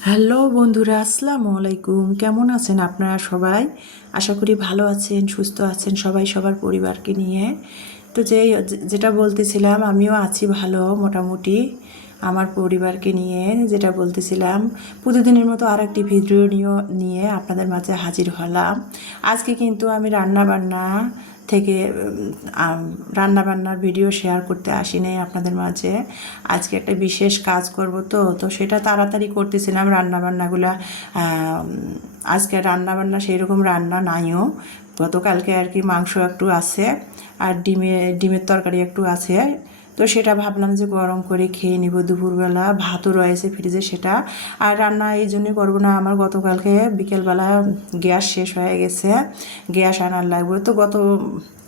Hello বন্ধুরা, আসসালামু আলাইকুম। কেমন আছেন আপনারা সবাই? আশা করি ভালো আছেন, সুস্থ আছেন সবাই সবার পরিবারকে নিয়ে। তো যে যেটা বলতেছিলাম, আমিও আছি ভালো, মোটামুটি আমার পরিবারকে নিয়ে। যেটা বলতেছিলাম, প্রতিদিনের মতো আর একটি ভিডিও নিয়ে- আপনাদের মাঝে হাজির হলাম। আজকে কিন্তু আমি রান্না বান্না থেকে রান্নাবান্নার ভিডিও শেয়ার করতে আসি নাই আপনাদের মাঝে। আজকে একটা বিশেষ কাজ করব তো তো সেটা তাড়াতাড়ি করতেছিলাম রান্না বান্নাগুলা আজকে রান্নাবান্না সেই রকম রান্না নাইও। গতকালকে আর কি মাংস একটু আছে, আর ডিমে, ডিমের তরকারি একটু আছে। তো সেটা ভাবলাম যে গরম করে খেয়ে নিব দুপুরবেলা। ভাতও রয়েছে ফ্রিজে সেটা। আর রান্না এই জন্যই করব না, আমার গতকালকে বিকেলবেলা গ্যাস শেষ হয়ে গেছে। গ্যাস আনার লাগবে। তো গত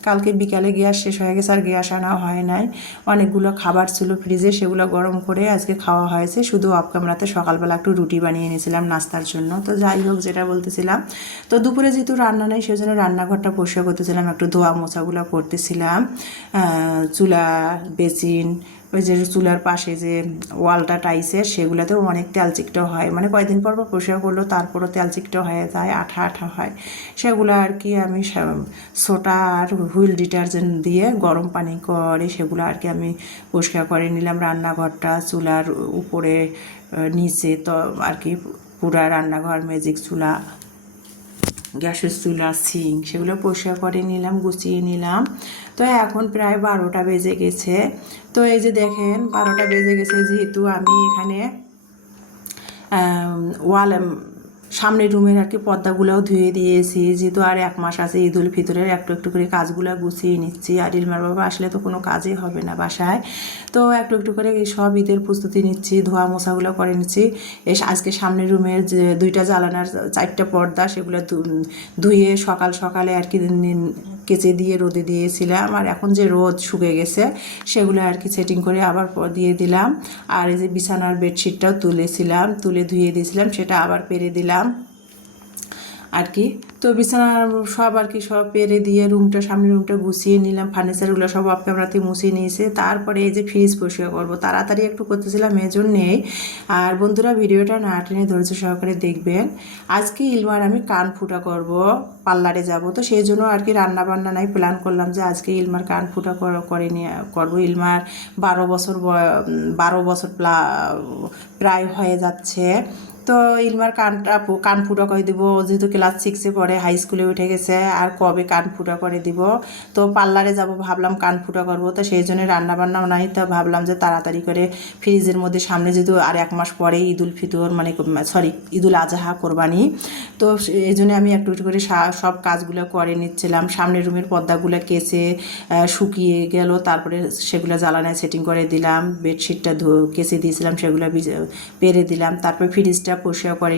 কালকে বিকালে গ্যাস শেষ হয়ে গেছে আর গ্যাস আনা হয় নাই। অনেকগুলো খাবার ছিল ফ্রিজে সেগুলো গরম করে আজকে খাওয়া হয়েছে। শুধু অফ ক্যামেরাতে সকালবেলা একটু রুটি বানিয়ে নিয়েছিলাম নাস্তার জন্য। তো যাই হোক, যেটা বলতেছিলাম, তো দুপুরে যেহেতু রান্না নেই সেই জন্য রান্নাঘরটা পরিষ্কার করতেছিলাম, একটু ধোয়া মোছাগুলো করতেছিলাম চুলা, বেসিন ওই যে চুলার পাশে যে ওয়ালটা টাইসের সেগুলোতেও অনেক তেল চিকটো হয়। মানে কয়েকদিন পর পর পরিষ্কার করলেও তারপরও তেল চিকটো হয়ে যায়, আঠা আঠা হয়। সেগুলো আর কি আমি সোটা আর হুইল ডিটারজেন্ট দিয়ে গরম পানি করে সেগুলো আর কি আমি পরিষ্কার করে নিলাম রান্নাঘরটা, চুলার উপরে নিচে তো আর কি পুরা রান্নাঘর, ম্যাজিক চুলা। গ্যাসের চুলা, সিং, সেগুলো পরিষ্কার করে নিলাম, গুছিয়ে নিলাম। তো এখন প্রায় বারোটা বেজে গেছে। তো এই যে দেখেন, বারোটা বেজে গেছে, যেহেতু আমি এখানে ওয়াল সামনের রুমের আর কি পর্দাগুলোও ধুয়ে দিয়েছি, যেহেতু আর এক মাস আছে ঈদুল ফিতরের, একটু একটু করে কাজগুলো গুছিয়ে নিচ্ছি। আর ইলমার বাবা আসলে তো কোনো কাজই হবে না বাসায়। তো একটু একটু করে এই সব ঈদের প্রস্তুতি নিচ্ছি, ধোয়া মোছাগুলো করে নিচ্ছি। আজকে সামনের রুমের যে দুইটা জ্বালানার চারটা পর্দা সেগুলো ধুয়ে সকাল সকালে আর কি কেচে দিয়ে রোদে দিয়েছিলাম। আর এখন যে রোদ শুকে গেছে, সেগুলো আর কি সেটিং করে আবার দিয়ে দিলাম। আর এই যে বিছানার বেডশিটটাও তুলেছিলাম, তুলে ধুয়ে দিয়েছিলাম, সেটা আবার পেরে দিলাম। আর কি। তো বিছানার সব আর কি সব পেরে দিয়ে রুমটা, সামনের রুমটা গুছিয়ে নিলাম। ফার্নিচারগুলো সব অফ ক্যামেরাতে মুছিয়ে নিয়েছে। তারপরে এই যে ফ্রিজ পরিষ্কার করব। তাড়াতাড়ি একটু করতেছিলাম, এই জন্যেই। আর বন্ধুরা, ভিডিওটা না টেনে ধৈর্য সহকারে দেখবেন। আজকে ইলমার আমি কান ফুটা করব, পার্লারে যাব। তো সেই জন্য আর কি রান্না বান্না নাই প্ল্যান করলাম যে আজকে ইলমার কান ফুটা কর- নিয়ে করব। ইলমার বারো বছর বারো বছর প্রায় হয়ে যাচ্ছে। তো ইলমার কানটা কান ফুটা করে দিব যেহেতু ক্লাস সিক্সে পড়ে হাই স্কুলে উঠে গেছে আর কবে কান ফুটা করে দিব? তো পার্লারে যাব ভাবলাম কান ফুটা করব তো সেই জন্য রান্না বান্নাও নাই তো ভাবলাম যে তাড়াতাড়ি করে ফ্রিজের মধ্যে সামনে যেহেতু আর এক মাস পরে ঈদুল ফিতর মানে সরি ঈদুল আজহা কোরবানি। তো এই জন্য আমি একটু একটু করে সব কাজগুলো করে নিচ্ছিলাম। সামনের রুমের পর্দাগুলো আহ, শুকিয়ে গেল তারপরে সেগুলো জ্বালানায় সেটিং করে দিলাম বেডশিটটা ধো কেচে দিয়েছিলাম সেগুলো পেরে দিলাম তারপর ফ্রিজটা পরিষ্কার করে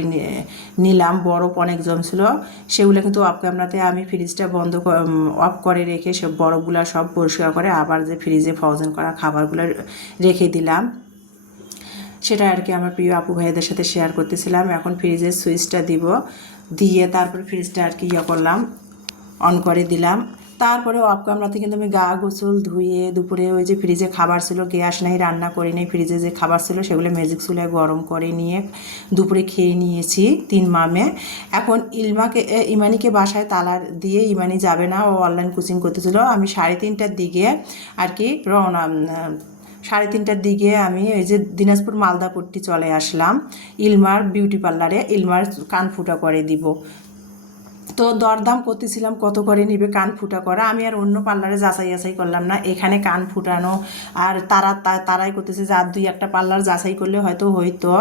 নিলাম, বরফ অনেক জমছিল। সেগুলো কিন্তু অফ ক্যামেরাতে আমি ফ্রিজটা বন্ধ অফ করে রেখে সে বরফগুলো সব পরিষ্কার করে আবার যে ফ্রিজে ফ্রোজেন করা খাবারগুলো রেখে দিলাম। সেটা আর কি আমার প্রিয় আপু ভাইয়াদের সাথে শেয়ার করতেছিলাম। এখন ফ্রিজের সুইচটা দিব। দিয়ে তারপর ফ্রিজটা আর কি ইয়ে করলাম অন করে দিলাম। তারপরে অফ ক্যামেরাতে কিন্তু আমি গা গোসল ধুয়ে দুপুরে ওই যে ফ্রিজে খাবার ছিল, গ্যাস নাই, রান্না করি নাই ফ্রিজে যে খাবার ছিল সেগুলো ম্যাজিক চুলায় গরম করে নিয়ে দুপুরে খেয়ে নিয়েছি তিন মামে। এখন ইলমাকে ইমানিকে বাসায় তালা দিয়ে ইমানি যাবে না, ও অনলাইন কোচিং করতেছিল। আমি সাড়ে তিনটার দিকে আর কি রওনা সাড়ে তিনটার দিকে আমি এই যে দিনাজপুর মালদাপট্টি চলে আসলাম। ইলমার বিউটি পার্লারে ইলমার কান ফুটা করে দিব। তো দরদাম করতেছিলাম, কত করে নিবে, কান ফুটা করা। আমি আর অন্য পার্লারে যাচাই যাচাই করলাম না, এখানে কান ফুটানো। আর তারা তারাই করতেছে যে, আর দুই একটা পার্লার যাচাই করলে হয়তো হইতো।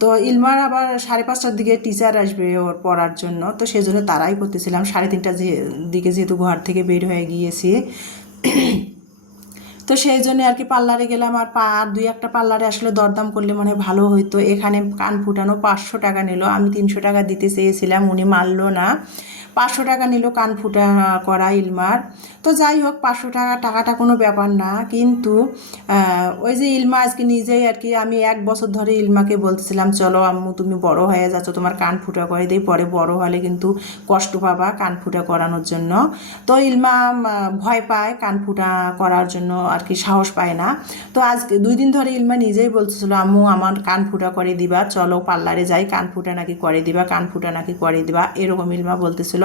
তো ইলমার আবার সাড়ে পাঁচটার দিকে টিচার আসবে ওর পড়ার জন্য, তো সেই জন্য তারাই করতেছিলাম। সাড়ে তিনটার দিকে যেহেতু ঘর থেকে বের হয়ে গিয়েছি। তো সেই জন্য আর কি পার্লারে গেলাম আর পা আর দুই একটা পার্লারে আসলে দরদাম করলে মানে ভালো হইতো। এখানে কান ফুটানো পাঁচশো টাকা নিল, আমি তিনশো টাকা দিতে চেয়েছিলাম, উনি মানলো না। পাঁচশো টাকা নিল কান ফুটা করা ইলমার। তো যাই হোক, পাঁচশো টাকা টাকাটা কোনো ব্যাপার না, কিন্তু ওই যে ইলমা আজকে নিজেই আর কি, আমি এক বছর ধরে ইলমাকে বলতেছিলাম, চলো আম্মু, তুমি বড় হয়ে যাচ্ছ, তোমার কান ফুটা করে দিই, পরে বড় হলে কিন্তু কষ্ট পাবা কান ফুটা করানোর জন্য। তো ইলমা ভয় পায় কান ফুটা করার জন্য, আর কি সাহস পায় না। তো আজকে, দুই দিন ধরে ইলমা নিজেই বলতেছিল, আম্মু, আমার কান ফুটা করে দিবা, চলো পার্লারে যাই, কান ফুটা নাকি করে দিবা, কান ফুটা নাকি করে দিবা, এরকম ইলমা বলতেছিল।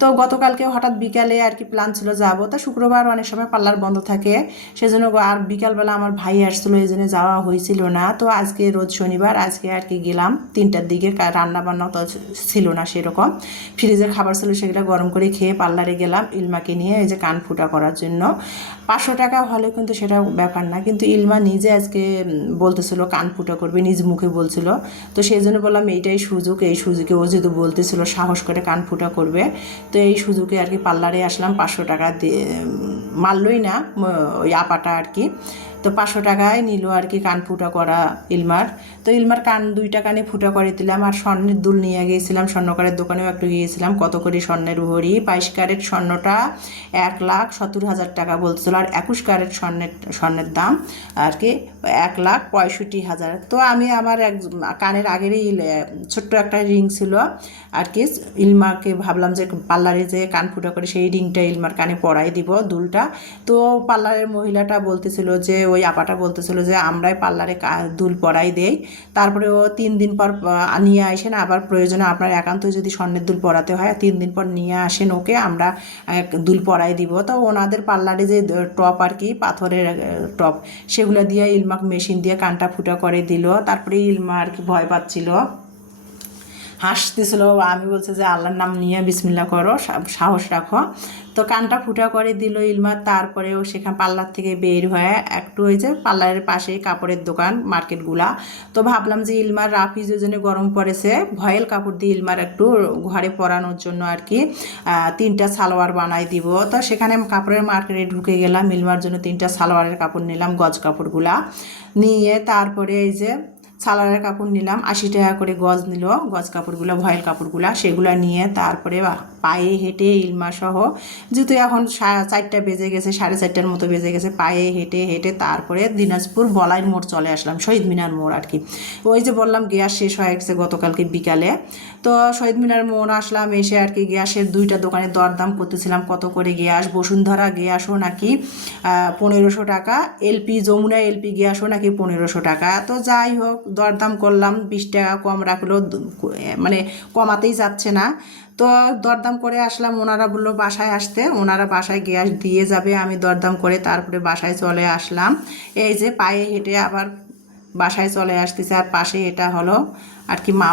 তো গতকালকে হঠাৎ বিকালে আর কি প্ল্যান ছিল যাব। তো শুক্রবার অনেক সময় পার্লার বন্ধ থাকে। সেজন্য আর বিকালবেলা আমার ভাই আসছিল, এই জন্য যাওয়া হয়েছিল না। তো আজকে রোজ শনিবার, আজকে আর কি গেলাম তিনটার দিকে। রান্না বান্না তো ছিল না সেরকম। ফ্রিজে খাবার ছিল সেগুলো গরম করে খেয়ে পার্লারে গেলাম ইলমাকে নিয়ে, এই যে কান ফুটা করার জন্য। পাঁচশো টাকা হলে কিন্তু সেটা ব্যাপার না। কিন্তু ইলমা নিজে আজকে বলতেছিল, কান ফুটা করবে নিজ মুখে বলছিল। তো সেই জন্য বললাম, এইটাই সুযোগ, এই সুযোগে ও যেহেতু বলতেছিল, সাহস করে কান ফুটা করবে তো এই সুযোগে আর কি পার্লারে আসলাম পাঁচশো টাকা দিয়ে মারলই না ওই আপাটা আর কি। তো পাঁচশো টাকায় নিল আর কি কান ফুটা করা ইলমার। তো ইলমার কান, দুইটা কানে ফুটা করে দিলাম আর স্বর্ণের দুল নিয়ে গিয়েছিলাম, স্বর্ণকারের দোকানেও একটু গিয়েছিলাম। কত করে স্বর্ণের ভরি বাইশ ক্যারেট স্বর্ণটা এক লাখ সত্তর হাজার টাকা বলছিল আর একুশ ক্যারেট স্বর্ণের স্বর্ণের দাম আর কি এক লাখ পঁয়ষট্টি হাজার। তো আমি আমার এক কানের আগেরই ছোট্ট একটা রিং ছিল আর কি। ইলমাকে ভাবলাম যে পার্লারে যে কান ফুটা করে সেই রিংটা ইলমার কানে পরাই দিব দুলটা। তো পার্লারের মহিলাটা বলতেছিল যে ওই আপাটা বলতেছিল যে, আমরাই পার্লারে দুল পরাই দেই। তারপরে ও তিন দিন পর নিয়ে আসেন। আবার প্রয়োজনে আপনার একান্ত যদি স্বর্ণের দুল পরাতে হয়, তিন দিন পর নিয়ে আসেন ওকে, আমরা দুল পরাই দিব। তো ওনাদের পার্লারে যে টপ আর কি, পাথরের টপ, সেগুলো দিয়ে ইলমাক মেশিন দিয়ে কানটা ফুটা করে দিল। তারপরে ইলমা আর কি ভয় পাচ্ছিল। হাসতেছিল আমি বলছে যে, আল্লাহর নাম নিয়ে বিসমিল্লা করো সাহস রাখো। তো কানটা ফুটা করে দিল ইলমা তারপরে ও সেখানে পার্লার থেকে বের হয়ে একটু ওই যে পার্লারের পাশে কাপড়ের দোকান, মার্কেটগুলা। তো ভাবলাম যে, ইলমার রাফি যোজনে গরম পড়েছে, ভয়েল কাপড় দিয়ে ইলমার একটু ঘরে পরানোর জন্য আর কি তিনটা সালোয়ার বানাই দিব। তো সেখানে কাপড়ের মার্কেটে ঢুকে গেলাম, ইলমার জন্য তিনটা সালোয়ারের কাপড় নিলাম, গজ কাপড়গুলা। নিয়ে তারপরে এই যে সালোয়ারের কাপড় নিলাম, আশি টাকা করে গজ নিল, গজ কাপড়গুলো, ভয়েল কাপড়গুলো, সেগুলো নিয়ে তারপরে বা- পায়ে হেঁটে ইলমা সহ যেহেতু এখন চারটা বেজে গেছে, সাড়ে চারটার মতো বেজে গেছে, পায়ে হেঁটে হেঁটে তারপরে দিনাজপুর বলাই মোড় চলে আসলাম, শহীদ মিনার মোড় আর কি। ওই যে বললাম, গ্যাস শেষ হয়ে গেছে গতকালকে বিকালে। তো শহীদ মিনার মোড় আসলাম, এসে আর কি গ্যাসের দুইটা দোকানে দরদাম করতেছিলাম, কত করে গ্যাস, বসুন্ধরা গ্যাসও নাকি পনেরোশো টাকা এলপি যমুনা এলপি গ্যাসও নাকি পনেরোশো টাকা। তো যাই হোক, দরদাম করলাম, বিশ টাকা কম রাখল মানে কমাতেই যাচ্ছে না। তো দরদাম করে আসলাম। ওনারা বলল, বাসায় আসতে। ওনারা বাসায় গ্যাস দিয়ে যাবে, আমি দরদাম করে তারপরে বাসায় চলে আসলাম। এই যে পায়ে হেঁটে আবার বাসায় চলে আসতেছে, আর পাশে এটা হলো আর কি মা